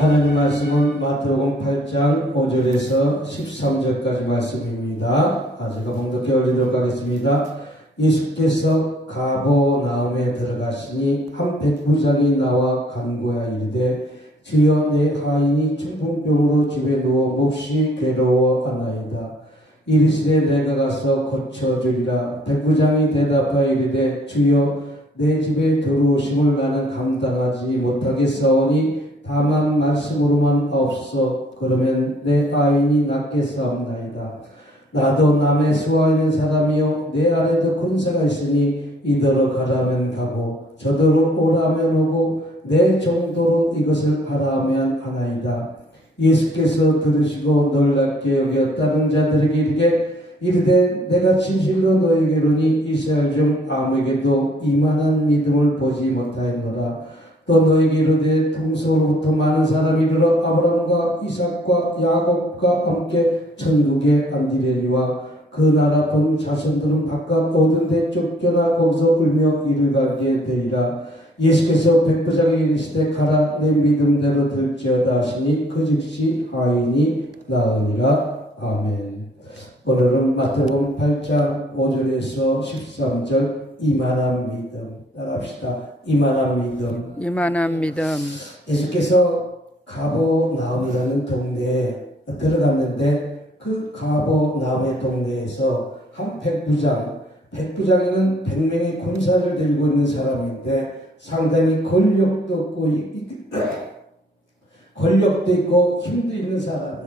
하나님 말씀은 마태복음 8장 5절에서 13절까지 말씀입니다. 제가 봉독해 올리도록 하겠습니다. 예수께서 가버나움에 들어가시니 한 백부장이 나와 간구하여 이르되 주여 내 하인이 중풍병으로 집에 누워 몹시 괴로워하나이다. 이르시되 내가 가서 고쳐주리라. 백부장이 대답하여 이르되 주여 내 집에 들어오심을 나는 감당하지 못하겠사오니 다만 말씀으로만 없어. 그러면 내 아인이 낫겠사옵나이다. 나도 남의 수하 있는 사람이요 내 아래도 군사가 있으니 이더러 가라면 가고 저더러 오라면 오고 내 정도로 이것을 하라면 하나이다. 예수께서 들으시고 놀랍게 여겨 다른 자들에게 이르되 내가 진실로 너에게로니 이스라엘 중 아무에게도 이만한 믿음을 보지 못하였노라. 또 너에게 이르되 동서로부터 많은 사람이 이르러 아브라함과 이삭과 야곱과 함께 천국에 앉으려니와 그 나라 본 자손들은 바깥 모든 데 쫓겨나 거기서 울며 이를 갈게 되리라. 예수께서 백부장에게 이르시되 가라 내 믿음대로 들지어다 하시니 그 즉시 하인이 나으니라. 아멘. 오늘은 마태복음 8장 5절에서 13절 이만한 믿음 따라합시다. 이만한 믿음. 이만한 믿음. 예수께서 가버나움이라는 동네에 들어갔는데 그 가버나움의 동네에서 한 백부장에는 100명의 군사를 들고 있는 사람인데 상당히 권력도 있고 힘도 있는 사람이에요.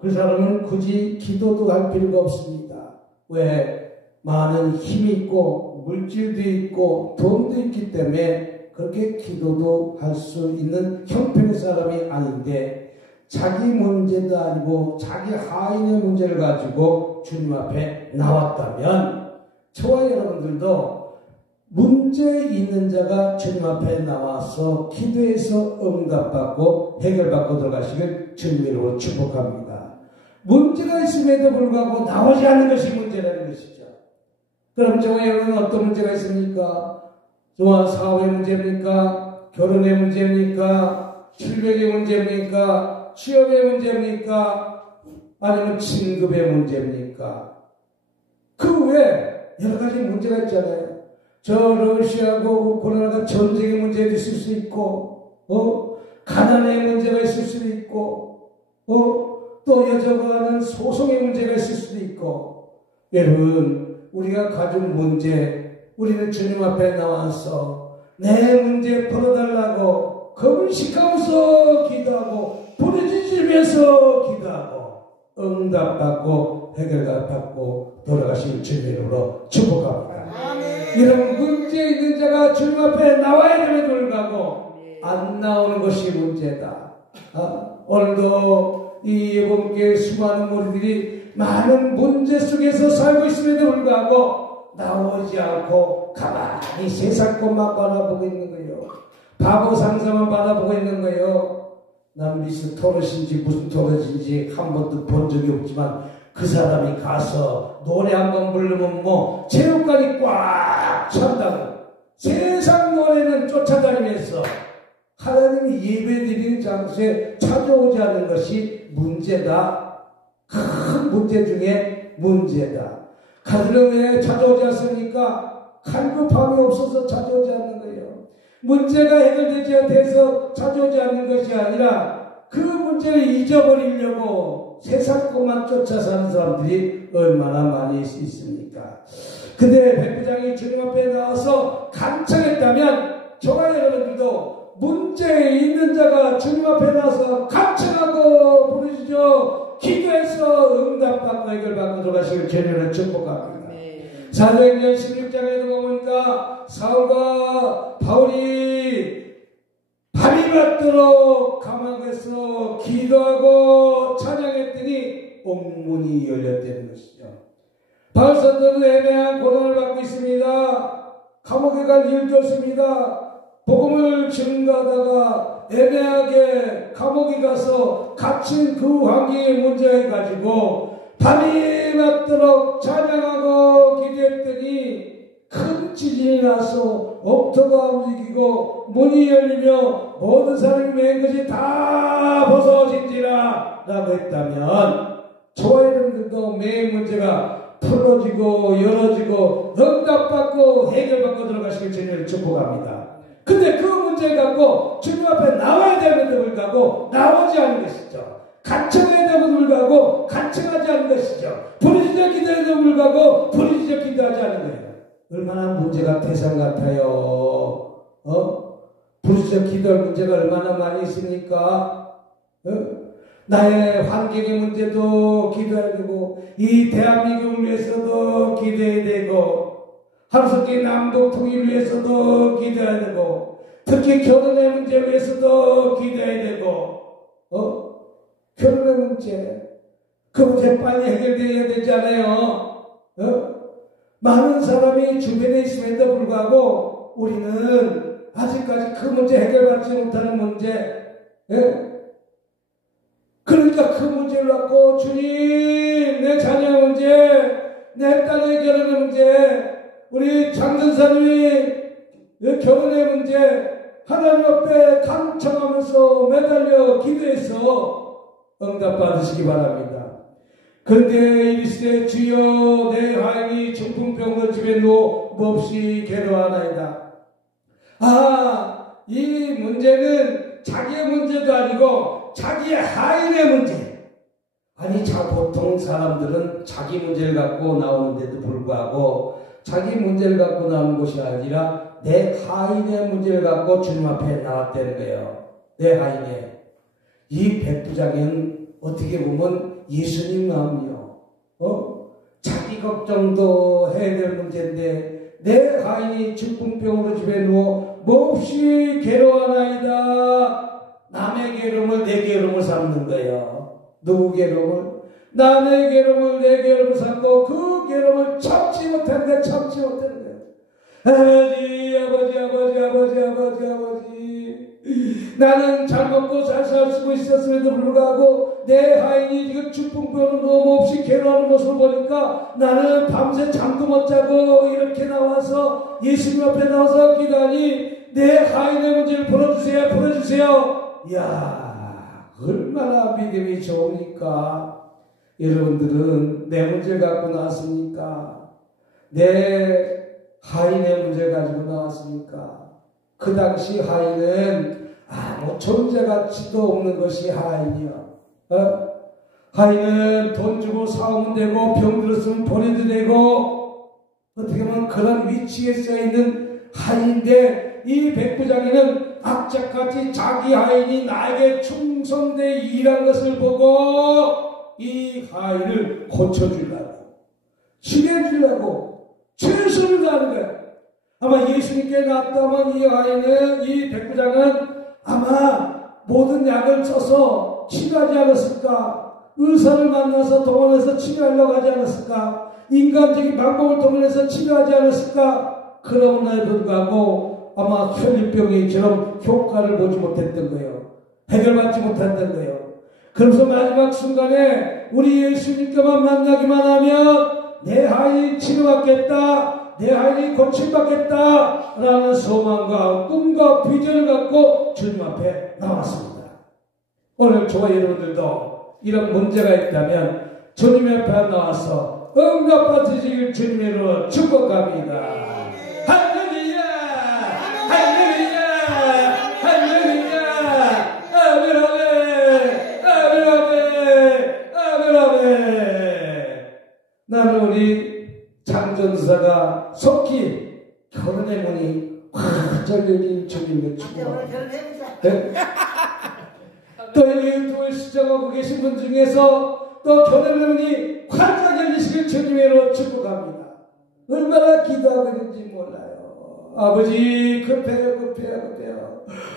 그 사람은 굳이 기도도 할 필요가 없습니다. 왜? 많은 힘이 있고 물질도 있고 돈도 있기 때문에 그렇게 기도도 할 수 있는 형편의 사람이 아닌데 자기 문제도 아니고 자기 하인의 문제를 가지고 주님 앞에 나왔다면 저와 여러분들도 문제 있는 자가 주님 앞에 나와서 기도해서 응답받고 해결받고 들어가시길 주님으로 축복합니다. 문제가 있음에도 불구하고 나오지 않는 것이 문제라는 것이죠. 그럼 저와 여러분은 어떤 문제가 있습니까? 저와 사업의 문제입니까? 결혼의 문제입니까? 실력의 문제입니까? 취업의 문제입니까? 아니면 친급의 문제입니까? 그 외에 여러 가지 문제가 있잖아요. 저 러시아하고 우크라이나가 전쟁의 문제도 있을 수 있고, 가난의 문제가 있을 수도 있고, 또 여정하는 소송의 문제가 있을 수도 있고, 여러분, 우리가 가진 문제, 우리는 주님 앞에 나와서 내 문제 풀어달라고 금식하면서 기도하고 부르짖으면서 기도하고 응답받고 해결받고 돌아가신 주님으로 축복합니다. 이런 문제 있는 자가 주님 앞에 나와야 됨에도 불구하고 안 나오는 것이 문제다. 오늘도 이 예봉교회 수많은 무리들이 많은 문제 속에서 살고 있음에도 불구하고 나오지 않고 가만히 세상 것만 바라보고 있는 거예요. 바보 상사만 바라보고 있는 거예요. 난 미스 토롯인지 무슨 토롯인지 한 번도 본 적이 없지만 그 사람이 가서 노래 한 번 부르면 뭐 체육관이 꽉 찬다고 세상 노래는 쫓아다니면서 하나님이 예배드리는 장소에 찾아오지 않는 것이 문제다. 큰 문제 중에 문제다. 가족은 왜 찾아오지 않습니까? 갈급함이 없어서 찾아오지 않는 거예요. 문제가 해결되지 않아서 찾아오지 않는 것이 아니라 그 문제를 잊어버리려고 세상 것만 쫓아 사는 사람들이 얼마나 많이 있습니까? 근데 백부장이 주님 앞에 나와서 간청했다면 저와 여러분들도 문제 있는 자가 주님 앞에 나와서 간청하고 부르짖어 기도해서 응답받고 해결받고 들어가시길 주님을 축복합니다. 사도행전 16장에도 보니까 사울과 바울이 밤이 맞도록 감옥에서 기도하고 찬양했더니 옥문이 열렸다는 것이죠. 바울 사도도 애매한 고난을 받고 있습니다. 감옥에 갈 일도 없습니다. 복음을 증거하다가 애매하게 감옥에 가서 갇힌 그 환경의 문제에 가지고 밤이 맞도록 찬양하고 기도했더니 큰 지진이 나서 옥토가 움직이고 문이 열리며 모든 사람이 맨 것이 다 기도한다고 했다면 저와 여러분들도 매일 문제가 풀어지고 열어지고 응답받고 해결받고 들어가시길 주님을 축복합니다. 근데 그 문제를 갖고 주님 앞에 나와야 되는데 불구하고 나오지 않은 것이죠. 간청해야 되는 불구하고 간청하지 않은 것이죠. 부르짖어 기도해야 되는 불구하고 부르짖어 기도하지 않은 거예요. 얼마나 문제가 태산 같아요. 부르짖어 기도할 문제가 얼마나 많이 있습니까? 나의 환경의 문제도 기도해야 되고, 이 대한민국을 위해서도 기도해야 되고, 하루속히 남북 통일을 위해서도 기도해야 되고, 특히 결혼의 문제를 위해서도 기도해야 되고, 결혼의 문제, 그 문제 빨리 해결되어야 되지 않아요? 많은 사람이 주변에 있음에도 불구하고 우리는 아직까지 그 문제 해결받지 못하는 문제, 그러니까 그 문제를 갖고 주님, 내 자녀 문제, 내 딸의 결혼의 문제, 우리 장전사님이 결혼의 문제, 하나님 앞에 간청하면서 매달려 기도해서 응답받으시기 바랍니다. 그런데 이르시되 주여 내 하인이 중풍병을 집에 누워 몹시 괴로워하나이다. 이 문제는 자기의 문제도 아니고 자기의 하인의 문제. 아니 보통 사람들은 자기 문제를 갖고 나오는데도 불구하고 자기 문제를 갖고 나오는 것이 아니라 내 하인의 문제를 갖고 주님 앞에 나왔다는 거예요. 내 하인의. 이 백부장은 어떻게 보면 예수님 마음이요. 자기 걱정도 해야 될 문제인데 내 하인이 중풍병으로 집에 누워 몹시 괴로워하나이다. 남의 괴로움을 내 괴로움을 삼는 거예요. 누구 괴로움을? 남의 괴로움을 내 괴로움을 삼고 그 괴로움을 참지 못하는 거예요. 아버지. 나는 잘 먹고 잘 살 수 있었음에도 불구하고 내 하인이 지금 중풍병으로 너무 없이 괴로워하는 모습을 보니까 나는 밤새 잠도 못 자고 이렇게 나와서 예수님 앞에 나와서 기도하니 내 하인의 문제를 풀어주세요. 이야, 얼마나 믿음이 좋으니까. 여러분들은 내 문제를 갖고 나왔습니까? 내 하인의 문제를 가지고 나왔습니까? 그 당시 하인은 아무 존재가치도 없는 것이 하인이요. 하인은 돈 주고 사오면 되고 병 들었으면 보내도 되고 어떻게 보면 그런 위치에 써있는 하인인데 이 백부장이는 악착같이 자기 하인이 나에게 충성되어 일한 것을 보고 이 하인을 고쳐주려고 치료해주려고 최선을 다하는 거야. 아마 예수님께 낳았다면 이 하인은, 이 백부장은 아마 모든 약을 써서 치료하지 않았을까? 의사를 만나서 동원해서 치료하려고 하지 않았을까? 인간적인 방법을 동원해서 치료하지 않았을까? 그러나 불구하고 아마 혈류병이처럼 효과를 보지 못했던 거예요. 해결받지 못했던 거예요. 그래서 마지막 순간에 우리 예수님께만 만나기만 하면 내 하인이 치료받겠다, 내 하인이 고침받겠다 라는 소망과 꿈과 비전을 갖고 주님 앞에 나왔습니다. 오늘 저와 여러분들도 이런 문제가 있다면 주님 앞에 나와서 응답받으시길 주님으로 축복합니다. 할렐루야, 할렐루야, 할렐루야, 아멘, 나는 우리 장전사가 속히 결혼의 문이 확 열린 주님을 축복합니다. 또 여기 유튜브를 시청하고 계신 분 중에서 또 결혼의 문이 활짝 열리시길 주님으로 축복합니다. 얼마나 기도하고 있는지 몰라요. 아버지 급해요.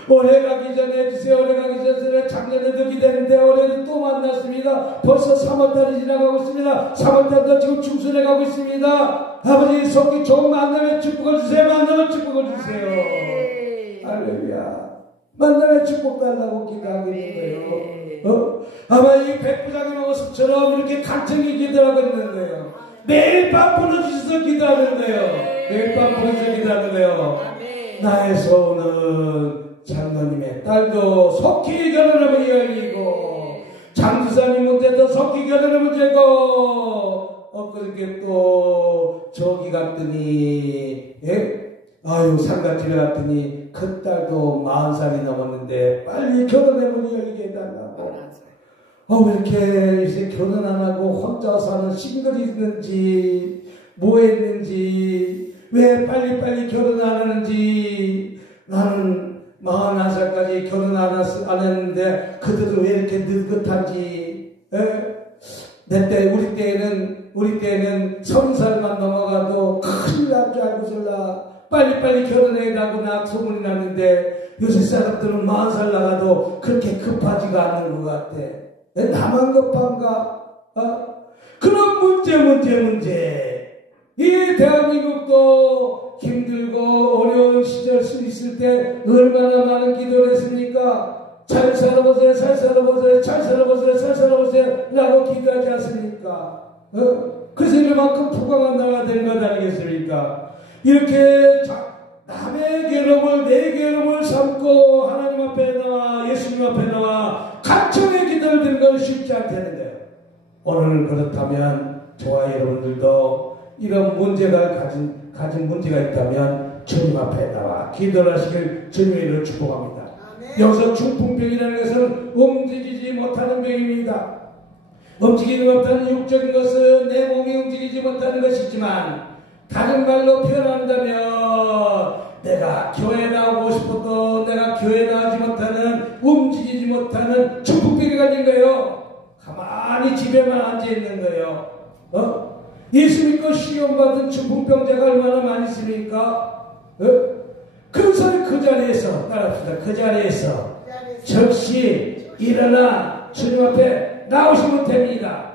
올해 가기 전에 해주세요. 올해 가기 전에 작년에도 기대했는데 올해는 또 만났습니다. 벌써 3월달이 지나가고 있습니다. 3월달도 지금 중순에 가고 있습니다. 아버지 속히 좋은 만남의 축복을 주세요. 만남의 축복을 주세요. 할렐루야. 만남의 축복 달라고 기도하고 있는 거예요. 아마 이 백부장의 모습처럼 이렇게 간청히 기도하고 있는 거예요. 매일 밤 불러주셔서 기도하는 거예요. 매일 밤 불러주셔서 기도하는 거예요. 나의 소원은 장로님의 딸도 속히 결혼하면 열리고 장주사님 결혼의 문제고, 엊그저께 또 저기 갔더니, 예? 아유, 상가집에 갔더니 큰 딸도 40살이 넘었는데 빨리 결혼의 문이 열리게 해달라고. 왜 이렇게 이제 결혼 안 하고 혼자 사는 싱글이 있는지, 뭐 했는지, 왜 빨리빨리 결혼 안 하는지. 나는 41살까지 결혼 안 했는데 그들은 왜 이렇게 느긋한지. 우리 때는 30살만 넘어가도 큰일 날 줄 알고서라 빨리빨리 결혼해라고 나 소문이 났는데 요새 사람들은 40살 나가도 그렇게 급하지가 않는 것 같아. 나만 급한가? 그런 문제. 이 대한민국도 힘들고 어려운 시절 수 있을 때 얼마나 많은 기도를 했습니까? 잘 살아보세요, 잘 살아보세요, 잘 살아보세요, 잘 살아보세요 라고 기도하지 않습니까? 그래서 이만큼 부강한 나라가 된 것 아니겠습니까? 이렇게 남의 괴로움을 내 괴로움을 삼고 하나님 앞에 나와 예수님 앞에 나와 간청의 기도를 드리는 건 쉽지 않다는 거예요. 오늘 그렇다면 저와 여러분들도 이런 문제가 가진 문제가 있다면 주님 앞에 나와 기도를 하시길 주님의 이름으로 축복합니다. 여기서 중풍병이라는 것은 움직이지 못하는 병입니다. 움직이지 못하는 육적인 것은 내 몸이 움직이지 못하는 것이지만 다른 말로 표현한다면 내가 교회 나오고 싶어도 내가 교회 나오지 못하는 움직이지 못하는 중풍병이 걸린 거예요. 가만히 집에만 앉아있는 거예요. 예수 믿고 시험받은 중풍병자가 얼마나 많이 있습니까? 그래서 그 자리에서 따라합시다. 그 자리에서 즉시 일어나 주님 앞에 나오시면 됩니다.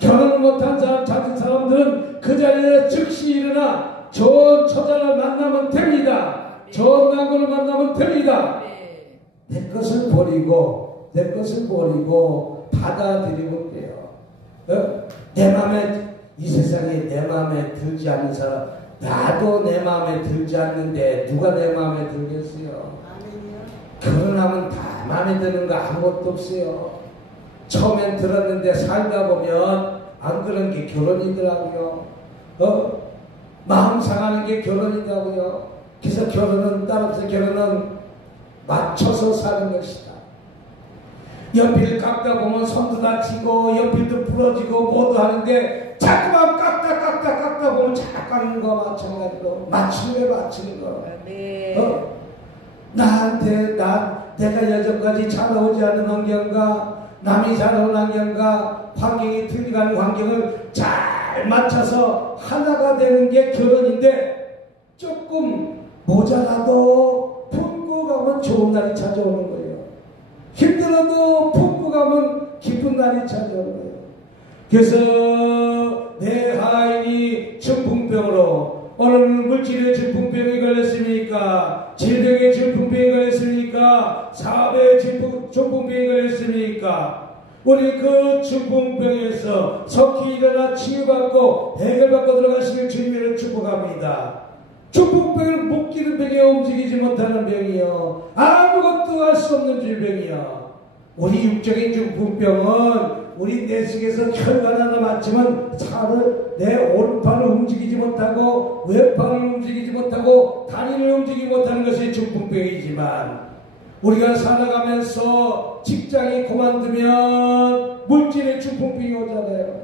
결혼을 못한 작은 사람들은 그 자리에 즉시 일어나 좋은 처자를 만나면 됩니다. 좋은 남편을 만나면 됩니다. 내 것을 버리고 받아들이면 돼요. 내 마음에 이 세상에 내 마음에 들지 않는 사람, 나도 내 마음에 들지 않는데 누가 내 마음에 들겠어요? 결혼하면 다 마음에 드는 거 아무것도 없어요. 처음엔 들었는데 살다 보면 안 그런 게 결혼이더라고요. 마음 상하는 게 결혼이더라고요. 그래서 결혼은 맞춰서 사는 것이다. 연필을 깎다 보면 손도 다치고 연필도 부러지고 뭐도 하는데 자꾸만 깎다 보면 자꾸 거 마찬가지로 맞추는 거. 내가 여전까지 살아오지 않은 환경과 남이 살아온 환경과 환경이 틀려가는 환경을 잘 맞춰서 하나가 되는 게 결혼인데 조금 모자라도 품고 가면 좋은 날이 찾아오는 거예요. 힘들어도 품고 가면 기쁜 날이 찾아오는 거예요. 그래서 내 하인이 중풍병으로 오늘 물질의 중풍병이 걸렸습니까? 질병의 중풍병이 걸렸습니까? 사업의 중풍병이 걸렸습니까? 우리 그 중풍병에서 속히 일어나 치유받고 해결받고 들어가시길 주님을 축복합니다. 중풍병은 못 기는 병이요, 움직이지 못하는 병이요, 아무것도 할 수 없는 질병이요. 우리 육적인 중풍병은 우리 내 속에서 혈관 하나 맞추면 내 오른팔을 움직이지 못하고 왼팔을 움직이지 못하고 다리를 움직이지 못하는 것이 중풍병이지만 우리가 살아가면서 직장이 그만두면 물질의 중풍병이 오잖아요.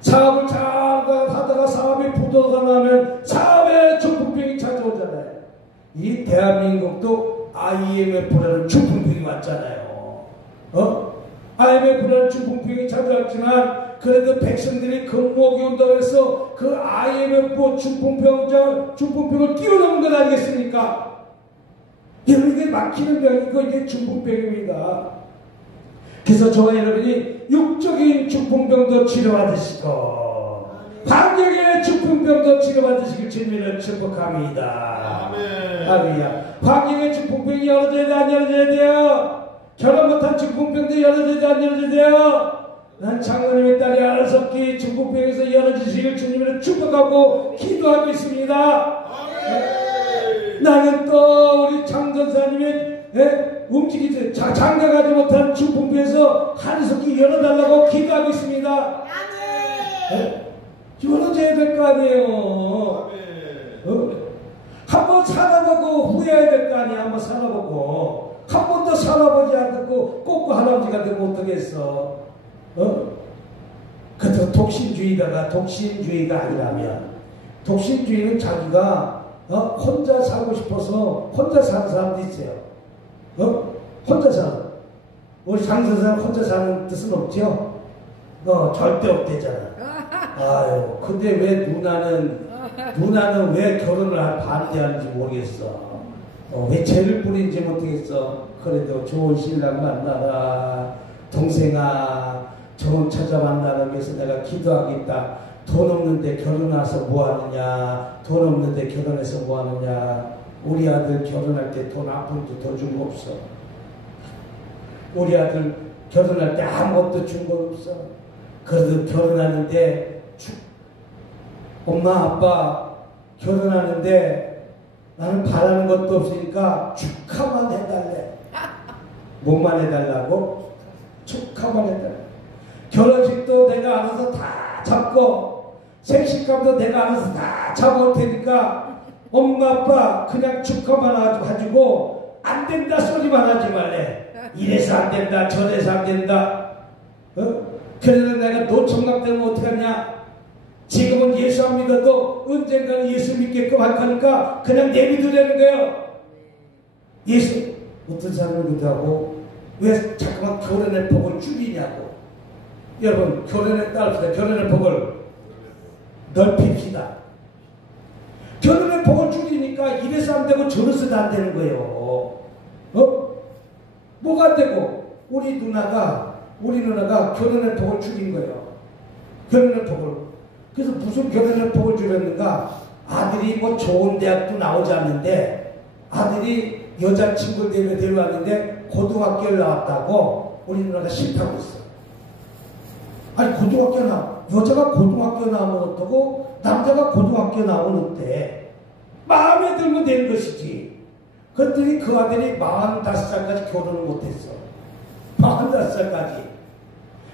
사업을 잘 하다가 사업이 부도가 나면 사업의 중풍병이 찾아오잖아요. 이 대한민국도 IMF라는 중풍병이 왔잖아요. IMF라는 중풍병이 찾아왔지만 그래도 백성들이 근무하기 온다고 해서 그 IMF 중풍병을 뛰어넘은 것 아니겠습니까? 이게 막히는 병이고 이게 중풍병입니다. 그래서 저와 여러분이 육적인 중풍병도 치료받으시고 환경의 중풍병도 치료받으시길 주님을 축복합니다. 할렐루야. 환경의 중풍병이 열어져야 돼, 안 열어져야 돼요? 결혼 못한 중풍병도 열어져야 돼, 안 열어져야 돼요? 난 장로님의 딸이 아라석기 중풍병에서 열어주시길 주님을 축복하고 기도하고 있습니다. 나는 또 우리 장전사님의 움직이지 장가가지 못한 중풍병에서 한석기 열어달라고 기도하고 있습니다. 아니에요. 한번 살아보고 후회해야 될 거 아니야. 한번 살아보고 한 번도 살아보지 않고 꼭고 할아버지가 되면 어떡겠어. 그것도 독신주의다가 독신주의가 아니라면, 독신주의는 자기가 혼자 살고 싶어서 혼자 사는 사람도 있어요. 혼자 사는. 우리 장선생 혼자 사는 뜻은 없죠? 절대 없대잖아. 아유, 근데 왜 누나는 왜 결혼을 반대하는지 모르겠어. 왜 죄를 뿌린지 모르겠어. 그래도 좋은 신랑 만나라. 동생아, 좋은 처자 만나라 위해서 내가 기도하겠다. 돈 없는데 결혼해서 뭐하느냐. 돈 없는데 결혼해서 뭐하느냐. 우리 아들 결혼할 때 돈 한 푼도 더 준 거 없어. 우리 아들 결혼할 때 아무것도 준 거 없어. 그래도 결혼하는데 엄마 아빠 결혼하는데 나는 바라는 것도 없으니까 축하만 해달래. 뭐만 해달라고? 축하만 해달래. 결혼식도 내가 알아서 다 잡고 생식감도 내가 알아서 다 잡아올 테니까 엄마 아빠 그냥 축하만 해주고 안 된다 소리만 하지 말래. 이래서 안 된다 저래서 안 된다. 그래서 내가 노총각 되면 어떡하냐. 지금은 예수 안 믿어도 언젠가는 예수 믿게끔 할 거니까 그냥 내비두려는 거예요. 예수 어떤 사람을 믿하고 왜 자꾸만 결혼의 폭을 줄이냐고. 여러분 결혼에 따릅시다. 결혼의 폭을 넓힙시다. 결혼의 폭을 줄이니까 이래서 안 되고 저래서도 안 되는 거예요. 뭐가 안 되고 우리 누나가 결혼의 폭을 줄인 거예요. 결혼의 폭을. 그래서 무슨 결혼의 폭을 줄였는가? 아들이 뭐 좋은 대학도 나오지 않는데 아들이 여자친구를 데려왔는데 고등학교를 나왔다고 우리 누나가 싫다고 했어. 아니 여자가 고등학교 나오면 어떠고 남자가 고등학교 나오면 어때? 마음에 들면 되는 것이지. 그랬더니 그 아들이 45살까지 결혼을 못했어. 45살까지.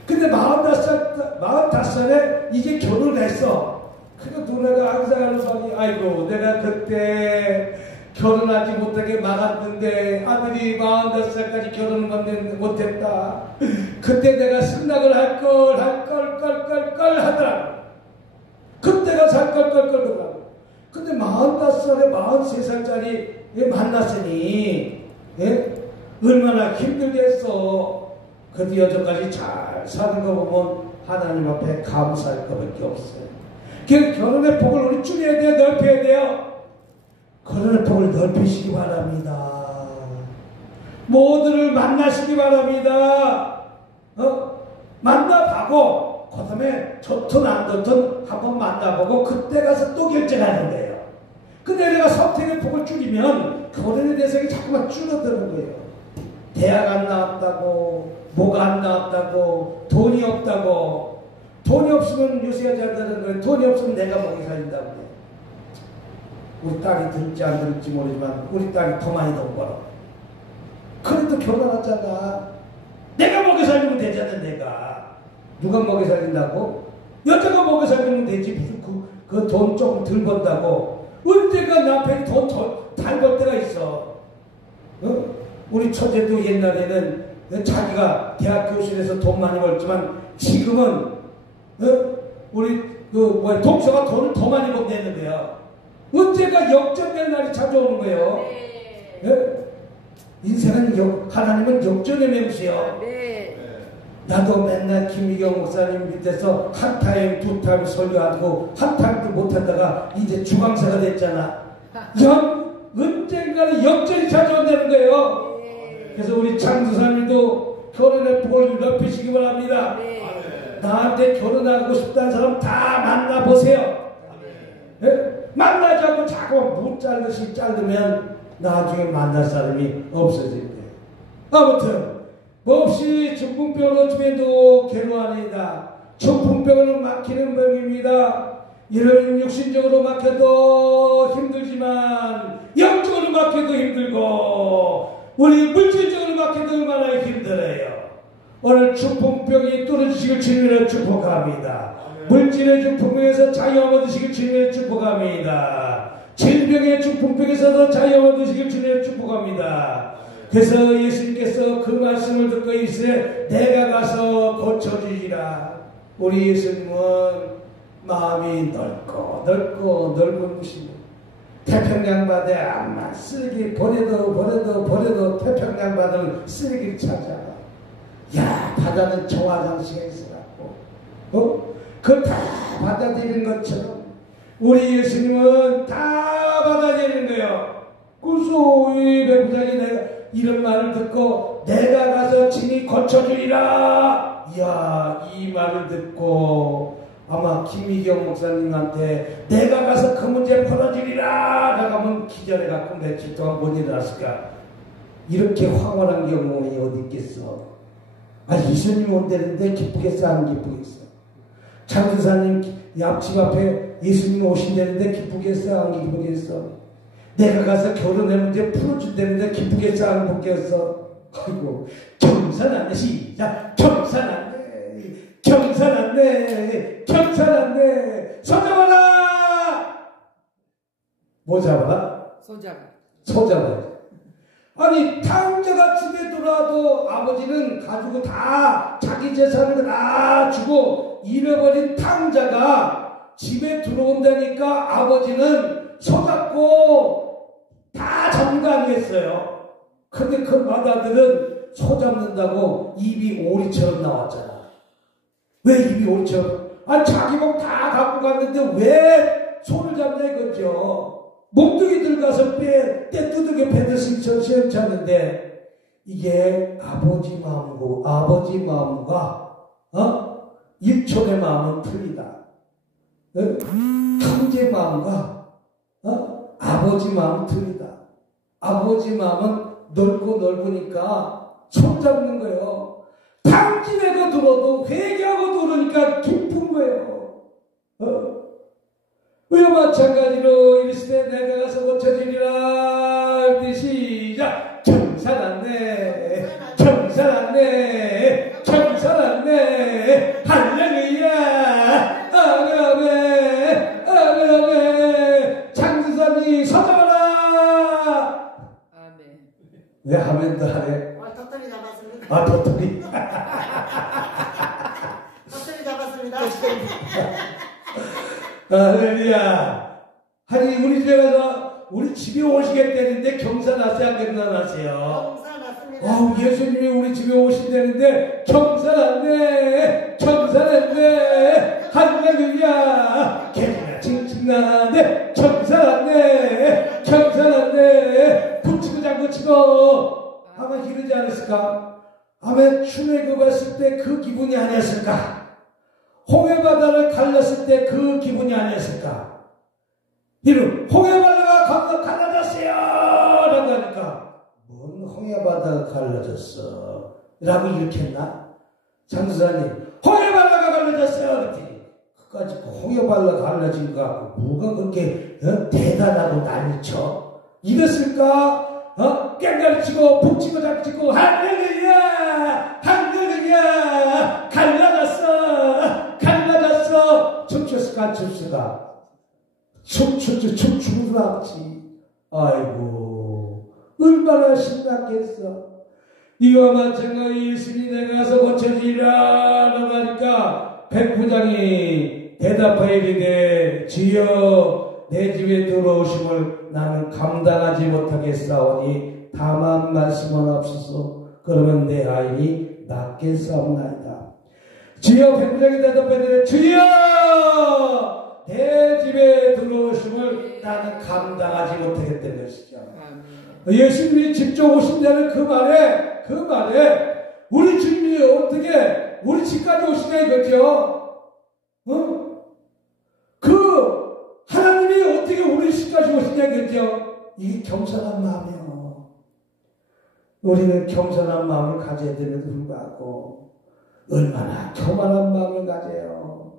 근데 45살에 이제 결혼을 했어. 그러니까 누나가 항상 하는 말이, 아이고, 내가 그때 결혼하지 못하게 막았는데 아들이 45살까지 결혼을 못했다. 그때 내가 승낙을 할 걸 하더라고. 그때가 살 걸 그러더라고. 근데 45살에 43살짜리 만났으니, 얼마나 힘들겠어. 그래도 여전까지 잘 사는 거 보면 하나님 앞에 감사할 것밖에 없어요. 결혼의 폭을 우리 줄여야 돼요? 넓혀야 돼요? 결혼의 폭을 넓히시기 바랍니다. 모두를 만나시기 바랍니다. 만나보고 그 다음에 좋든 안 좋든 한번 만나보고 그때 가서 또 결정하는 거예요. 근데 내가 선택의 폭을 줄이면 결혼의 대상이 자꾸만 줄어드는 거예요. 대학 안 나왔다고, 뭐가 안 나왔다고, 돈이 없다고. 돈이 없으면 요새 여자들은 그래. 돈이 없으면 내가 먹이 살린다고 그래. 우리 딸이 들을지 안 들을지 모르지만 우리 딸이 더 많이 돈 벌어. 그래도 결혼하잖아. 내가 먹이 살리면 되잖아. 내가 누가 먹이 살린다고? 여자가 먹이 살리면 되지. 무슨 그 돈 조금 덜 번다고 언제가 남편이 돈 잘 벌 때가 있어. 우리 처제도 옛날에는 자기가 대학 교실에서 돈 많이 벌지만 지금은 우리 동서가 돈을 더 많이 벌내는 거야. 언제가 역전될 날이 찾아오는 거예요. 인생은 하나님은 역전의 맹수요. 나도 맨날 김미경 목사님 밑에서 한 타임 두 타임 설교하고 한 타임도 못하다가 이제 주강사가 됐잖아. 언젠가는 역전이 찾아온다는 거예요. 그래서 우리 장수사님도 결혼의 폭을 넓히시기 바랍니다. 나한테 결혼하고 싶다는 사람 다 만나보세요. 만나지 않고 자꾸 못 자르듯이 자르면 나중에 만날 사람이 없어질 거예요. 아무튼 몹시 중풍병으로 주에도 괴로워하니다. 중풍병은 막히는 병입니다. 이런 육신적으로 막혀도 힘들지만 영적으로 막혀도 힘들고 우리 물질적으로 막혀도 얼마나 힘들어요. 오늘 중풍병이 뚫어지시길 주님으로 축복합니다. 물질의 중풍에서 자유 얻으시길 주님의 축복합니다. 질병의 중풍병에서도 자유 얻으시길 주님의 축복합니다. 그래서 예수님께서 그 말씀을 듣고 이르시되 내가 가서 고쳐주리라. 우리 예수님은 마음이 넓고 넓은 분이시고 태평양 바다에 암만 쓰레기 버려도 태평양 바다는 쓰레기를 찾아. 야, 바다는 정화장시가 있어갖고 그걸 다 받아들이는 것처럼 우리 예수님은 다 받아들이는 거예요. 그래서 이 배부장이 내가 이런 말을 듣고 내가 가서 친히 고쳐주리라. 이야, 이 말을 듣고 아마 김희경 목사님한테 내가 가서 그 문제 풀어주리라 라고 하면 기절해갖고 며칠 동안 못 일어났을까. 이렇게 황홀한 경우에 어디 있겠어. 예수님 온다는데 기쁘겠어 안 기쁘겠어. 장도사님 앞집 앞에 예수님 오신다는데 기쁘겠어 안 기쁘겠어. 내가 가서 결혼의 문제 풀어준다는데 기쁘겠어 안 기쁘겠어. 아이고, 경산한데 시작. 경산한데 손 잡아라. 뭐 잡아라? 손 잡아라. 아니, 탕자가 집에 들어와도 아버지는 가지고 다 자기 재산을 다 주고 잃어버린 탕자가 집에 들어온다니까 아버지는 손잡고 다 잡는 거 아니겠어요? 근데 그 마다들은 손 잡는다고 입이 오리처럼 나왔잖아. 왜 입이 오리처럼? 자기 목 다 갖고 갔는데 왜 손을 잡냐 이거죠. 몸뚱이 들어가서 때 두들겨 패듯이 시원찮은데 이게 아버지 마음과 일촌의 마음은 틀리다. 형제 마음과 아버지 마음은 틀리다. 아버지 마음은 넓으니까 손 잡는 거예요. 탕진해가 들어도 회개하고 들어오니까 기쁜 거예요. 우리와 마찬가지로 이르시되 내가 가서 고쳐주리라 할 때 시작. 경사났네 할렐루야 아멘 장수사님 서잡아라. 아멘. 왜 아멘도 하네? 도토리 잡았습니다. 도토리. 도토리 잡았습니다. 할렐루야. 아니, 우리 집에 가서 우리 집에 오시겠다는데 경사났어요? 안 경사났어요? 경사났습니다. 예수님이 우리 집에 오신다는데 경사났네 할렐루야. 개가 칭칭나네 경사났네 붙이고 장구치고 아마 이러지 않았을까? 아마 출애굽했을 때 그 기분이 아니었을까? 홍해바다를 갈랐을 때 그 기분이 아니었을까? 이런 홍해바다가 갈라졌어요 라고 하니까 뭔 홍해바다가 갈라졌어 라고 이렇게 했나? 장수사님 홍해바다가 갈라졌어요 그랬더니 그까짓 홍해바다가 갈라진 거 같고 뭐가 그렇게 대단하고 난리쳐? 이랬을까? 깽가리치고 북치고 잡치고 할렐루야 갈라졌어 춤췄을까 안 춤췄을까? 춤추는 앞지. 아이고 얼마나 신났겠어. 이와 마찬가지 예수님이 내가 가서 고쳐주리라 라고 하니까 백부장이 대답하여 이르되 주여 내 집에 들어오심을 나는 감당하지 못하겠사오니 다만 말씀하옵소서. 그러면 내 아이니 낫겠사옵나이다. 주여 백부장이 대답하여 주여 내 집에 들어오심을 나는 감당하지 못하겠다는 것이죠. 예수님이 직접 오신다는 그 말에 우리 주님이 어떻게 우리 집까지 오시냐 이거죠. 그 하나님이 어떻게 우리 집까지 오시냐 이거죠. 이게 겸손한 마음이에요. 우리는 겸손한 마음을 가져야 되는데 불구하고 얼마나 교만한 마음을 가져요.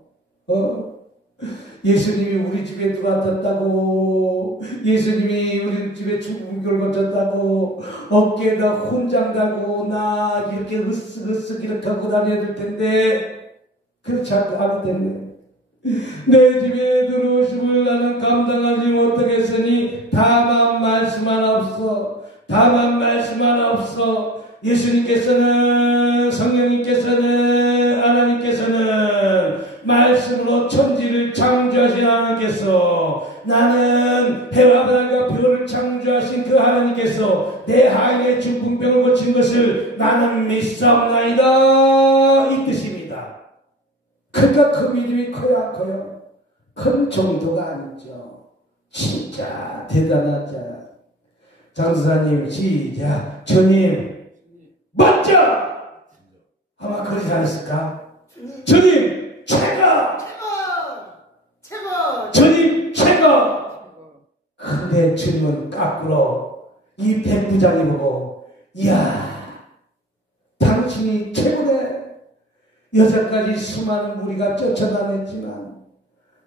예수님이 우리 집에 들어왔다고, 예수님이 우리 집에 죽음을 거쳤다고, 어깨에다 훈장 달고 나 이렇게 으쓱으쓱 이렇게 하고 다녀야 될 텐데 그렇지 않고 하기 때문에 내 집에 들어오심을 나는 감당하지 못하겠으니 다만 말씀만 없어. 다만 말씀만 없어. 예수님께서는, 성령님께서는, 하나님께서는 말씀으로 천지를 창조하신 하나님께서, 나는 해와 달과 별을 창조하신 그 하나님께서 내 하인의 중풍병을 고친 것을 나는 믿사옵나이다, 이 뜻입니다. 그러니까 그 믿음이 커야 커요. 큰 정도가 아니죠. 진짜 대단하자. 장수사님 시작. 주님 먼저 아마 그러지 않았을까? 주님 최고! 주님 최고! 근데 주님은 거꾸로 이 백부장이 보고, 이야, 당신이 최고네. 여태까지 수많은 무리가 쫓아다녔지만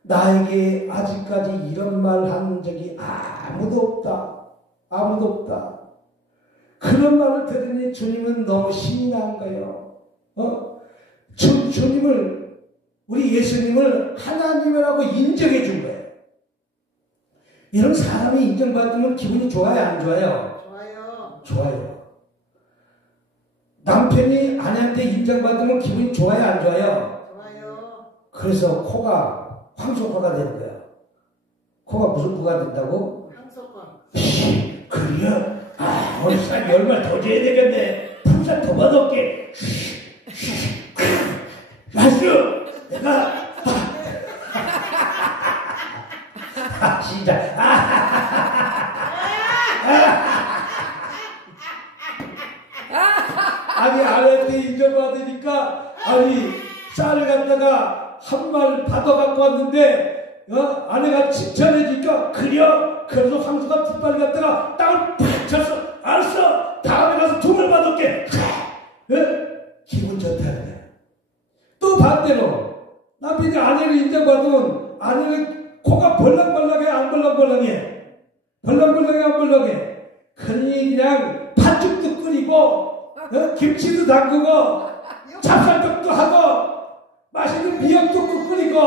나에게 아직까지 이런 말 한 적이 아무도 없다. 아무도 없다. 그런 말을 들으니 주님은 너무 신이 난 거예요. 주님을, 우리 예수님을 하나님이라고 인정해 준 거예요. 이런 사람이 인정받으면 기분이 좋아요, 안 좋아요? 좋아요. 좋아요. 남편이 아내한테 인정받으면 기분이 좋아요, 안 좋아요? 좋아요. 그래서 코가 황소코가 되는 거예요. 코가 무슨 코가 된다고? 황소코. 그래요? 아, 오늘 살 열말 더 줘야 되겠네. 풍선 더 받을게. 마시오! 내가, 진짜. 아니, 아내한테 인정받으니까, 아니, 쌀을 갖다가 한 말 받아갖고 왔는데, 아내가 칭찬해주니까, 그려? 그래서 황소가 뒷발 갖다가 땅을 팍 쳤어. 알았어! 다음에 가서 두 말 받을게. 기분 좋다네. 또 반대로, 남편이 아내를 인정받으면, 아내는 코가 벌렁벌렁해, 안 벌렁벌렁해? 벌렁벌렁해, 안 벌렁해? 그러니 그냥 팥죽도 끓이고, 김치도 담그고, 찹쌀떡도 하고, 맛있는 미역도 끓이고,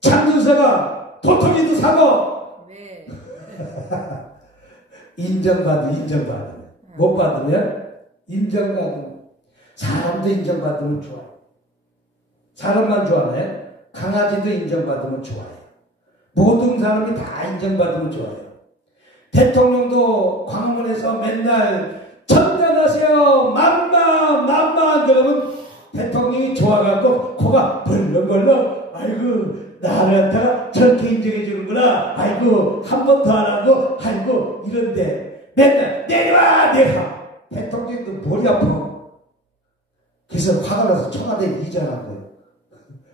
참전사가 도토리도 사고. 네. 인정받으면. 못 받으면 인정받으면. 사람도 인정받으면 좋아요. 사람만 좋아하나요? 강아지도 인정받으면 좋아요. 모든 사람이 다 인정받으면 좋아요. 대통령도 광화문에서 맨날 천전하세요, 만만 그러면 대통령이 좋아갖고 코가 벌렁벌렁, 아이고 나한테가 저렇게 인정해 주는구나, 아이고 한 번 더 하라고, 아이고 이런데 맨날 내려와. 대통령도 머리 아파. 그래서 화가 나서 청와대에 이전한 거예요.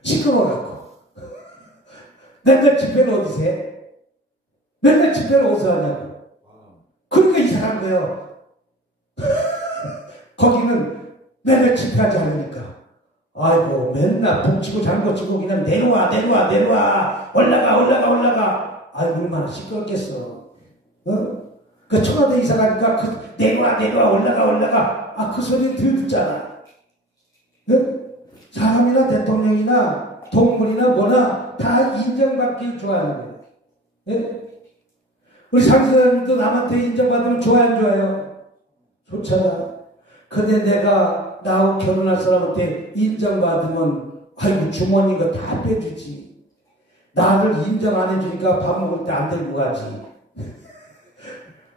시끄러워갖고. 맨날 집회를 어디서 해? 맨날 집회를 어디서 하냐고. 그러니까 이상한 거예요. 거기는 맨날 집회하지 않으니까. 아이고 맨날 북치고 장구치고 그냥 내려와. 올라가. 아이고 얼마나 시끄럽겠어. 그 청와대 이사 가니까 그 내려와 올라가. 그 소리는 듣잖아. 사람이나 대통령이나 동물이나 뭐나 다 인정받기 좋아하는 거예요. 우리 상사님도 남한테 인정받으면 좋아요, 안 좋아요? 좋잖아. 근데 내가 나하고 결혼할 사람한테 인정받으면 아이고 주머니가 다 빼주지. 나를 인정 안 해주니까 밥 먹을 때 안 들고 가지.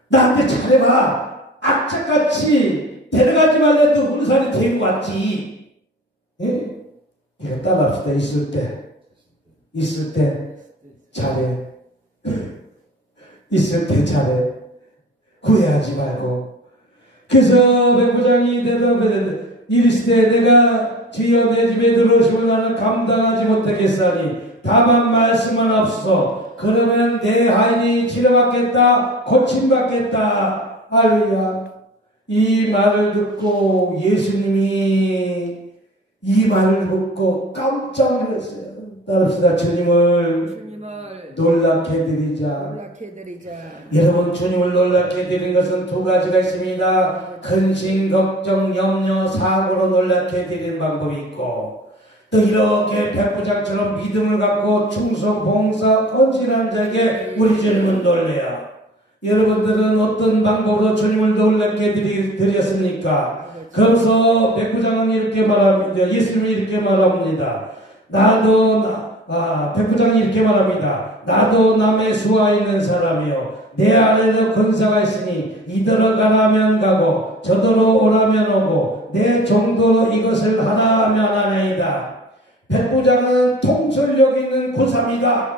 나한테 잘해봐. 악착같이 데려가지 말래도 우르산에 데리고 왔지. 이거 따라합시다. 있을 때 잘해. 있을 때 잘해. 후회하지 말고. 그래서 백부장이 대답했는데, 이르시되 내가 주여 내 집에 들어오시면 나는 감당하지 못하겠사니 다만 말씀만 없어. 그러면 내 하인이 치료받겠다, 고침받겠다. 할렐루야. 이 말을 듣고 예수님이 이 말을 듣고 깜짝 놀랐어요. 따릅시다. 주님을 놀랍게 해드리자. 여러분, 주님을 놀랍게 해드리는 것은 두 가지가 있습니다. 근심, 걱정, 염려, 사고로 놀랍게 해드리는 방법이 있고, 또 이렇게 백부장처럼 믿음을 갖고 충성, 봉사, 헌신한 자에게 우리 주님은 놀래요. 여러분들은 어떤 방법으로 주님을 놀랍게 드렸습니까? 그래서 백부장은 이렇게 말합니다. 예수님이 이렇게 말합니다. 백부장이 이렇게 말합니다. 나도 남의 수하 있는 사람이요. 내 아래로 권사가 있으니 이더러 가라면 가고 저더러 오라면 오고 내 정도로 이것을 하라 하면 하나이다. 백부장은 통솔력 있는 고사입니다.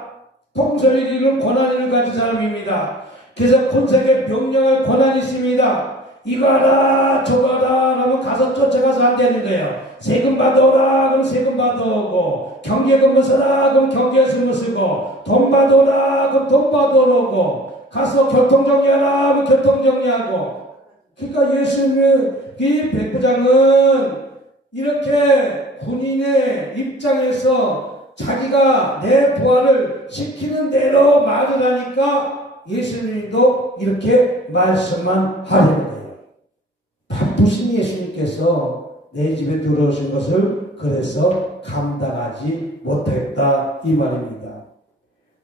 통솔력 있는 권한을 가진 사람입니다. 그래서 권사에게 명령할 권한이 있습니다. 이거 하라 저거 하라 하면 가서 쫓아가서 안 되는 거예요. 세금 받아오라 그럼 세금 받아오고 경계금 쓰라 그럼 경계금 쓰고 돈 받아오라 그럼 돈 받아오고 가서 교통정리하라 하면 교통정리하고. 그러니까 예수님의 이 백부장은 이렇게 군인의 입장에서 자기가 내 부하를 시키는 대로 말을 하니까 예수님도 이렇게 말씀만 하려는 거예요. 바쁘신 예수님께서 내 집에 들어오신 것을 그래서 감당하지 못했다 이 말입니다.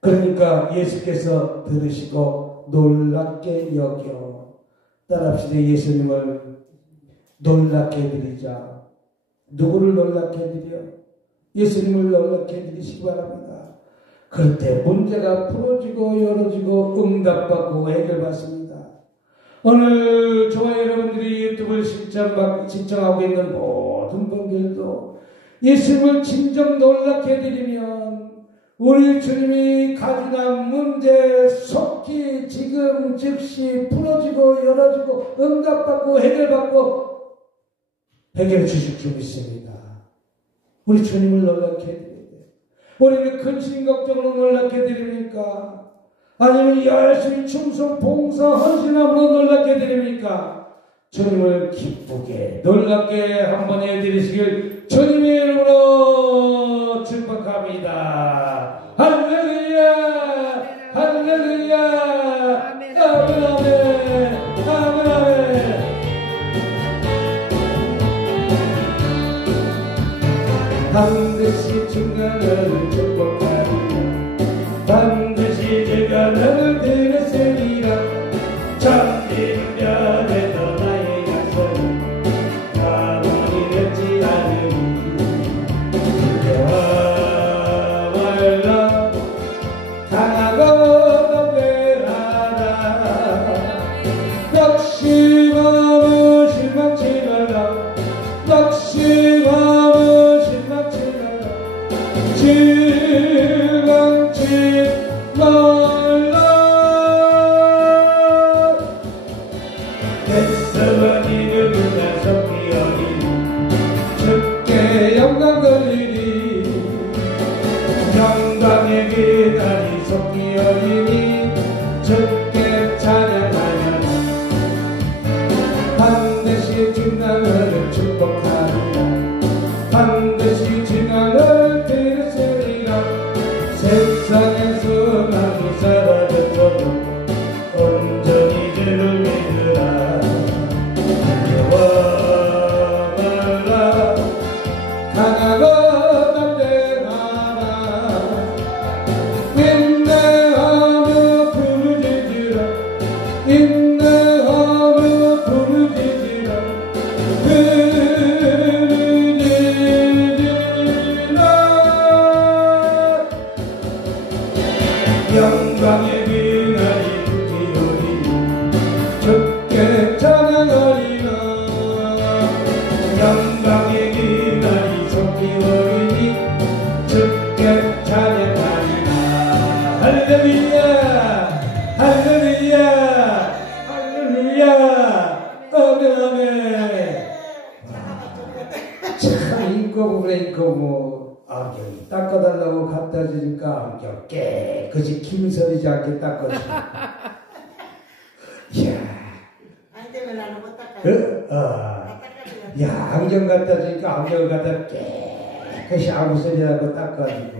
그러니까 예수께서 들으시고 놀랍게 여겨. 따라합시다. 예수님을 놀랍게 드리자. 누구를 놀랍게 드려? 예수님을 놀랍게 드리시기 바랍니다. 그럴 때 문제가 풀어지고 열어지고 응답받고 해결받습니다. 오늘 저와 여러분들이 유튜브를 시청하고 있는 모든 분들도 예수님을 진정 놀랍게 드리면 우리 주님이 가진한 문제 속히 지금 즉시 풀어지고 열어지고 응답받고 해결받고 해결해 주실 줄 믿습니다. 우리 주님을 놀랍게 해드려야 돼요. 우리는 근심 걱정으로 놀랍게 해드립니까? 아니면 열심히 충성, 봉사, 헌신함으로 놀랍게 해드립니까? 주님을 기쁘게 놀랍게 한번 해드리시길 주님의 이름으로 축복합니다. 할렐루야! 할렐루야! 아멘, 아멘, 아멘, 아멘. 반드시 중간을 축복하리라. 반드시 제가 너를 들으시리라. 참된 별에서 나의 약속은 가만히 있지 않으리. 두려워 말라. 강하고 담대하라. 낙심하며 실망치 말라. 낙심하며 실망치 말라. 백성은 이를 그냥 섬기어리. 주께 영광 돌리리. 영광의 기다리 섬기어리니 주께 찬양하여라. 반드시 중난을 축복하리라. 반드시 중난을 들으시리라. 세상에서 많이 사라졌어도 온전히 주를 믿으라. 두려워 말라. 강하고 담대하라. 인내하며 부르짖으라. 인내하며 부르짖으라. 영광의 비나리 부지오리. 주께 찬양하리라. 영광의 비나리 속기오리니 주께 찬양하리라. 할렐루야 할렐루야 할렐루야. 아멘 아멘. 참 인고 그래 인고 뭐 안경이 닦아달라고 갖다 주니까 안경 깨끗이 김서리지 않게 닦아줘. 이야. 안 되면 나는 못 닦아요. 야, 안경 갖다 주니까 안경을 갖다 깨끗이 아무 소리 하고 닦아주고.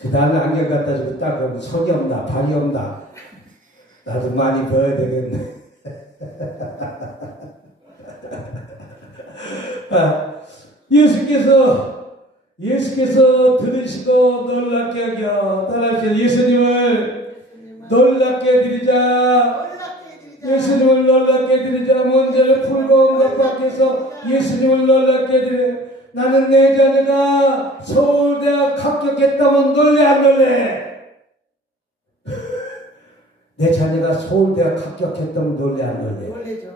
그 다음에 안경 갖다 주고 닦으면 손이 없나, 발이 없나. 나도 많이 배워야 되겠네. 예수께서 예수께서 들으시고 놀랍게 하여 따라하시오. 예수님을 놀랍게 드리자. 예수님을 놀랍게 드리자. 문제를 풀고 온 것 밖에서 예수님을 놀랍게 드려. 나는 내 자녀가 서울대학 합격했다면 놀래 안 놀래? 내 자녀가 서울대학 합격했다면 놀래 안 놀래? 놀래죠.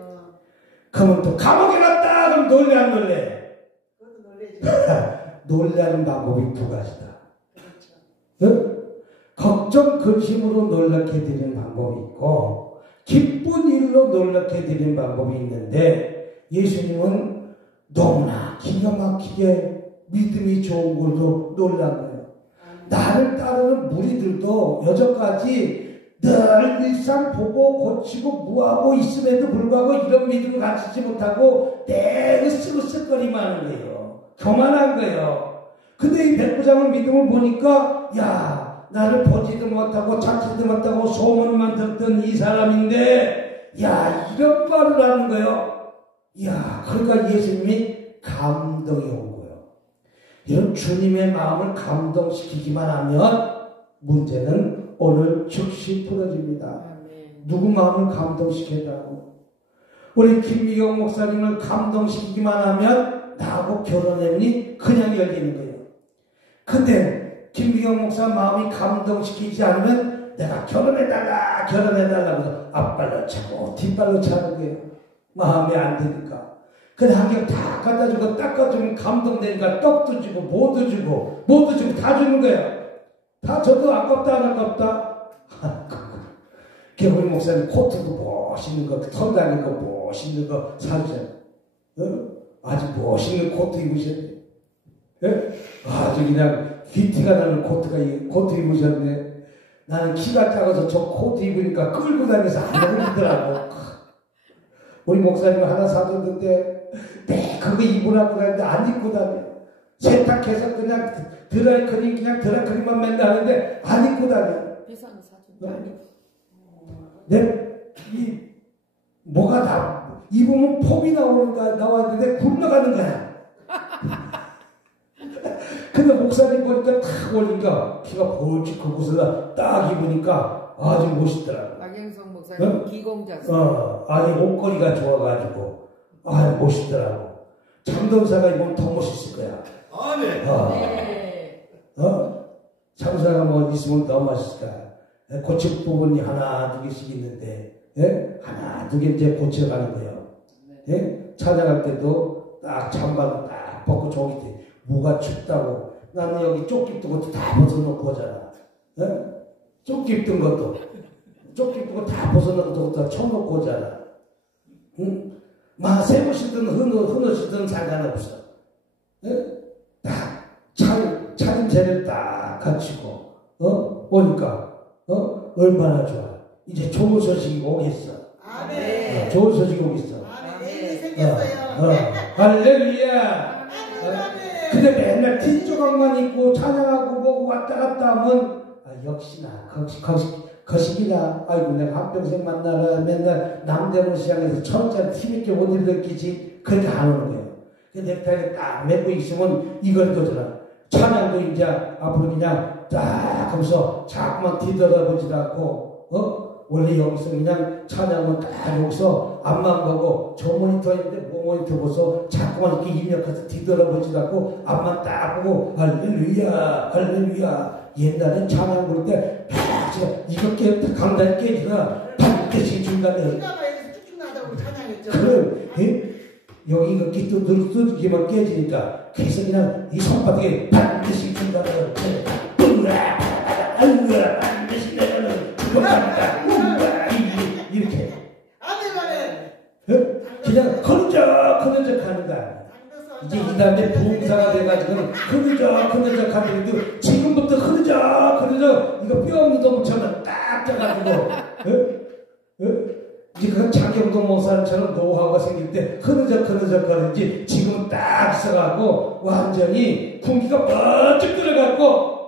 그러면 또 감옥에 갔다 그럼 놀래 안 놀래? 그것도 놀래죠. 놀라는 방법이 두 가지다. 그렇죠. 응? 걱정 근심으로 놀랍게 드리는 방법이 있고 기쁜 일로 놀랍게 드리는 방법이 있는데 예수님은 너무나 기가 막히게 믿음이 좋은 걸로 놀란 거예요. 나를 따르는 무리들도 여전까지 늘 일상 보고 고치고 무하고 있음에도 불구하고 이런 믿음을 가지지 못하고 내 으쓱으쓱거리만 하는 거예요. 교만한 거예요. 근데 이 백부장의 믿음을 보니까 야 나를 보지도 못하고 찾지도 못하고 소문만 듣던 이 사람인데 야 이런 말을 하는 거예요. 야 그러니까 예수님이 감동이 온 거예요. 이런 주님의 마음을 감동시키기만 하면 문제는 오늘 즉시 풀어집니다. 아멘. 누구 마음을 감동시키려고? 우리 김미경 목사님을 감동시키기만 하면 나하고 결혼했니? 그냥 열리는 거예요. 근데 김미경 목사 마음이 감동시키지 않으면 내가 결혼해달라 해서 앞발로 차고 뒷발로 차는 거예요. 마음에 안 드니까. 근데 한 개 다 갖다 주고 닦아주면 감동되니까 떡도 주고 뭐도 주고 다 주는 거예요. 다 저도 아깝다 안 아깝다? 우리 목사님 코트도 멋있는 거 털 달린 거 멋있는 거 사주잖아요. 아주 멋있는 코트 입으셨네. 예? 아주 그냥 귀티가 나는 코트 입으셨네. 나는 키가 작아서 저 코트 입으니까 끌고 다니면서 안 어울리더라고. 우리 목사님 하나 사줬는데 그거 입으라고 그랬는데 안 입고 다녀. 세탁해서 그냥 드라이클닝만 맨날 하는데 안 입고 다녀. 비싼 거 사준. 뭐가 다 입으면 폼이 나왔는데 굴러가는 거야. 근데 목사님 보니까 탁 올리니까 키가 벌칙 그곳에다 딱 입으니까 아주 멋있더라고. 박영성 목사님 기공자수. 아니 옷걸이가 좋아가지고 멋있더라고. 장동사가 입으면 더 멋있을 거야. 네. 장사가 뭐 있으면 더 멋있을 거야. 고칠 부분이 하나 두 개씩 있는데 하나 두 개 이제 고쳐가는 거예요. 찾아갈 때도 딱 잠바도 딱 벗고 저기 때 뭐가 춥다고 나는 여기 조끼 입던 것도 다 벗어놓고 오잖아. 조끼 입던 것도 다 벗어놓고 다 쳐놓고 오잖아. 새 옷이든 흔옷이든 상관없어. 딱 차림새를 딱 갖추고 오니까 얼마나 좋아. 이제 좋은 소식이 오겠어. 아멘. 좋은 소식이 오겠어. 아멘. 생겼어요. 할렐루야. 근데 맨날 뒷조각만 입고 찬양하고 뭐고 왔다 갔다 하면 역시나 거시기나 아이고 내가 한평생 만나라 맨날 남대문 시장에서 천짜리 티백개 못 입었겠지 그렇게 안 오는 거예요. 넥타이를 딱 메고 있으면 이걸 거더라. 찬양도 이제 앞으로 그냥 딱 하면서 자꾸만 뒤돌아보지도 않고 원래 여기서 그냥 찬양은 딱 여기서 앞만 보고 저 모니터 있는데 뭐 모니터 보서 자꾸만 이렇게 입력해서 뒤돌아보지도 않고 앞만 딱 보고 할렐루야 옛날에 찬양 부를 때 이렇게 강단이 깨지나 반드시 중간에 피가 많이 쭉쭉 나다고 찬양했죠. 그럼 여기 이렇게 또 늘기만 깨지니까 그래서 그냥 이 손바닥에 반드시 중간에 반드시 내가는 그겁니다. 이렇게 그냥 흐느적 하는 거야. 이제 이 다음에 부흥사가 돼가지고 흐느적 하는데도 지금부터 흐느적 이거 뼈 없는 놈처럼 딱 짜가지고 이제 그 장경동 목사님처럼 노하우가 생길 때 흐느적 하는지 지금 딱 있어가지고 완전히 군기가 번쩍 들어갔고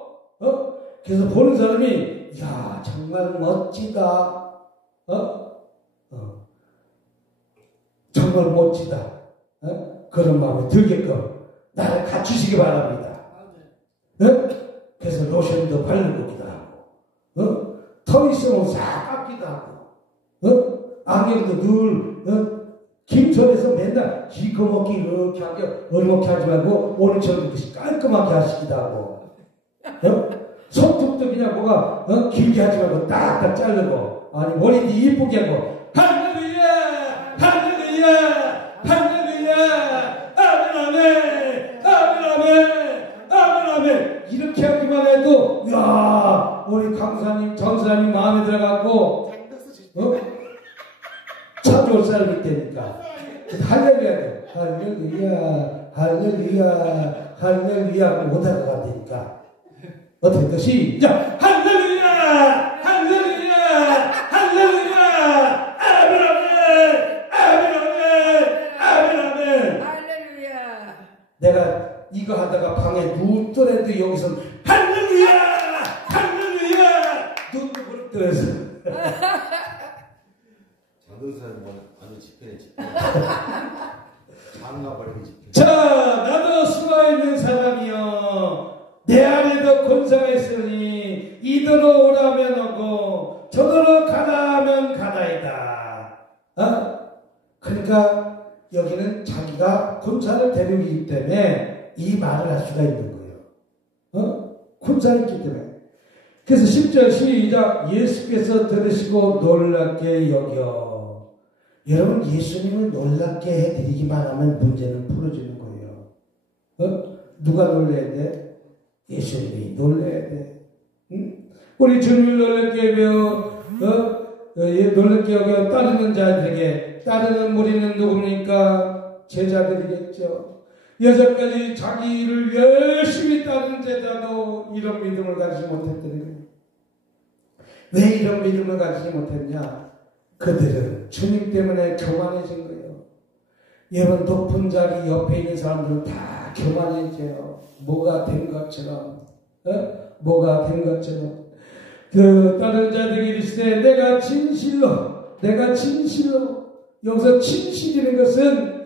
그래서 보는 사람이 야 정말 멋지다. 정말 멋지다. 그런 마음이 들게끔 나를 갖추시기 바랍니다. 그래서 로션도 바르기도 하고, 턱 있으면 싹 깎기도 하고, 안경도 늘, 김천에서 맨날 기꺼먹기 이렇게 하게, 어리먹게 하지 말고, 오늘처럼 이렇게 깔끔하게 하시기도 하고, 손톱도 그냥 뭐가, 길게 하지 말고 딱딱 자르고, 아니, 머리도 이쁘게 하고, 할렐루야! 할렐루야! 할렐루야! 아멘, 아멘! 아멘, 아멘! 아멘, 아멘! 이렇게 하기만 해도, 야 우리 강사님, 전사님 마음에 들어가고, 찾아올 사람이 되니까. 할렐루야, 할렐루야, 할렐루야, 할렐루야, 못 알아가 되니까. 어떻게 더 시작! 할렐루야! 할렐루야! 할렐루야! 아멘, 아멘! 아멘, 아멘! 아멘, 아멘! 할렐루야! 내가 이거 하다가 방에 누웠더라도 여기서 할렐루야! 할렐루야! 눈도 부릅뜨려서 장동사는 완전 집회네, 집회. 장가버리는 집회. 자, 나도 수가 있는 사람이여, 내 안에도 권세가 있으니 이더러 오라면 오고 저더러 가라 하면 가나이다. 그러니까 여기는 자기가 권사를 데리기 때문에 이 말을 할 수가 있는 거예요. 권사를 있기 때문에. 그래서 10절 시작. 예수께서 들으시고 놀랍게 여겨. 여러분, 예수님을 놀랍게 해드리기만 하면 문제는 풀어지는 거예요. 누가 놀라야 돼? 예수님이 놀라야 돼. 응? 우리 주님을 놀랍게 여겨, 놀랍게 여겨 따르는 자들에게, 따르는 무리는 누굽니까? 제자들이겠죠. 여태까지 자기를 열심히 따르는 제자도 이런 믿음을 가지지 못했다는 거예요. 왜 이런 믿음을 가지지 못했냐? 그들은 주님 때문에 교만해진 거예요. 여러분, 높은 자리 옆에 있는 사람들은 다 교만해져요. 뭐가 된 것처럼, 뭐가 된 것처럼. 그 다른 자들이 이르시되 내가 진실로, 여기서 진실이라는 것은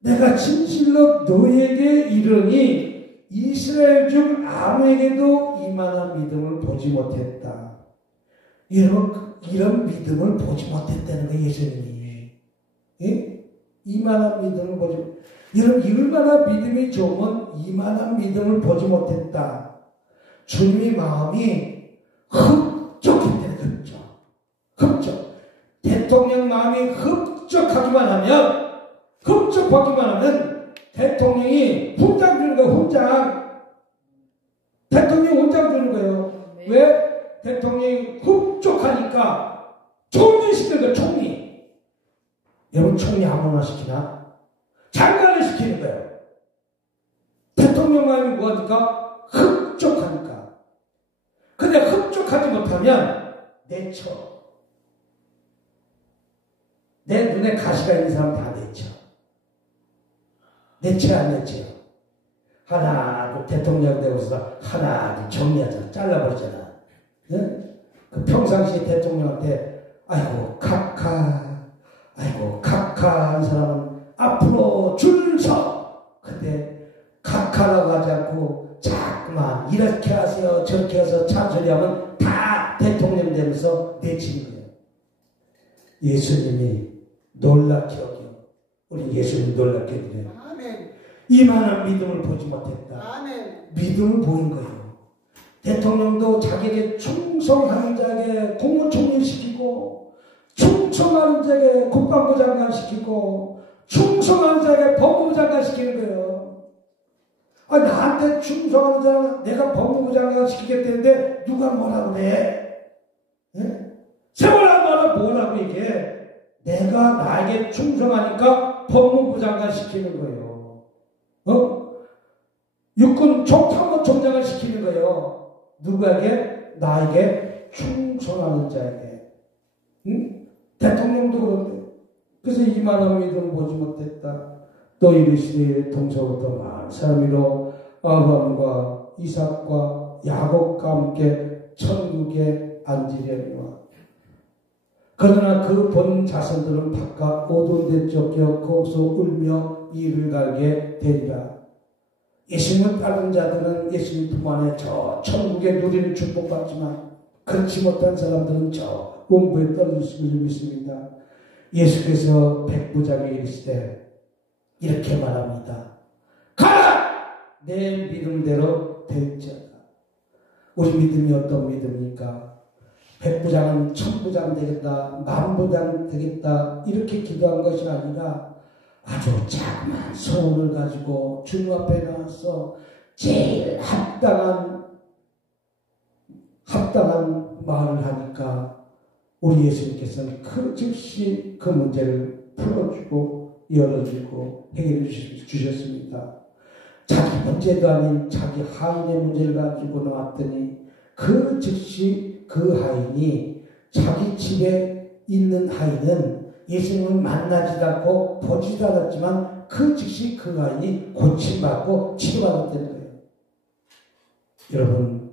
내가 진실로 너에게 이르니 이스라엘 중 아무에게도 이만한 믿음을 보지 못했다. 여러분, 이런 믿음을 보지 못했다는 거예요, 예수님이. 예? 이만한 믿음을 보지 못했다. 여러분, 얼마나 믿음이 좋으면 이만한 믿음을 보지 못했다. 주님의 마음이 흡족했다는 거죠. 흡족. 대통령 마음이 흡족하기만 하면 대통령이 훈장 주는 거예요, 훈장. 대통령이 훈장 주는 거예요. 네. 왜? 대통령이 흡족하니까 총리 시키는 거예요, 총리. 여러분, 총리 아무나 시키나? 장관을 시키는 거예요. 대통령 마음이 뭐하니까? 흡족하니까. 근데 흡족하지 못하면 내쳐. 내 눈에 가시가 있는 사람 다 내쳐. 내쳐 안 내쳐. 하나, 그 대통령 되고서 하나, 정리하자. 잘라버리잖아. 네? 그 평상시에 대통령한테 아이고 카카 한 사람은 앞으로 줄 서. 근데 카카라고 하지 않고 자꾸만 이렇게 하세요 저렇게 해서 찬소리하면 다 대통령 되면서 내치는 거예요. 예수님이 놀랍게 여겨. 우리 예수님 놀랍게 드려요. 아멘. 이만한 믿음을 보지 못했다. 아멘. 믿음을 보인 거예요. 대통령도 자기에게 충성하는 자에게 국무총리 시키고, 충성하는 자에게 국방부 장관 시키고, 충성하는 자에게 법무부 장관 시키는 거예요. 아, 나한테 충성하는 자는 내가 법무부 장관 시키겠다는데 누가 뭐라 그래? 네? 세월아 뭐라고 이게? 내가 나에게 충성하니까 법무부 장관 시키는 거예요. 육군 총참모총장을 시키는 거예요. 누구에게? 나에게 충성하는 자에게. 응? 대통령도 그런데. 그래서 이만한 믿음 보지 못했다. 또 이르시되 동서부터 많은 사람이로 아브라함과 이삭과 야곱과 함께 천국에 앉으려니와. 그러나 그 본 자손들은 바깥 오돈 데 쫓겨 거기서 울며 이를 갈게 되리라. 예수님을 따르는 자들은 예수님 품 안에 저 천국에 누리는 축복받지만 그렇지 못한 사람들은 저 원부에 떨어질 줄 믿습니다. 예수께서 백부장에게 이르시되 이렇게 말합니다. 가라! 내 믿음대로 될지어다. 우리 믿음이 어떤 믿음입니까? 백부장은 천부장 되겠다, 만부장 되겠다 이렇게 기도한 것이 아니라 아주 자그마한 소원을 가지고 주님 앞에 나와서 제일 합당한 말을 하니까 우리 예수님께서는 그 즉시 그 문제를 풀어주고 열어주고 해결해 주셨습니다. 자기 문제도 아닌 자기 하인의 문제를 가지고 나왔더니 그 즉시 그 하인이 자기 집에 있는 하인은 예수님을 만나지도 않고 보지도 않았지만 그 즉시 그 하인이 고침받고 치료받았다는 거예요. 여러분,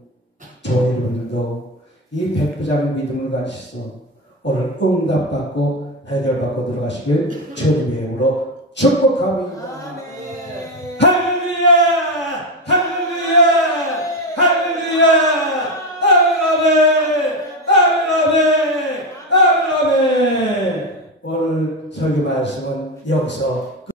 저와 여러분들도 이 백부장의 믿음을 가지셔서 오늘 응답받고 해결받고 들어가시길 주님의 이름으로 축복합니다. 설교 말씀은 여기서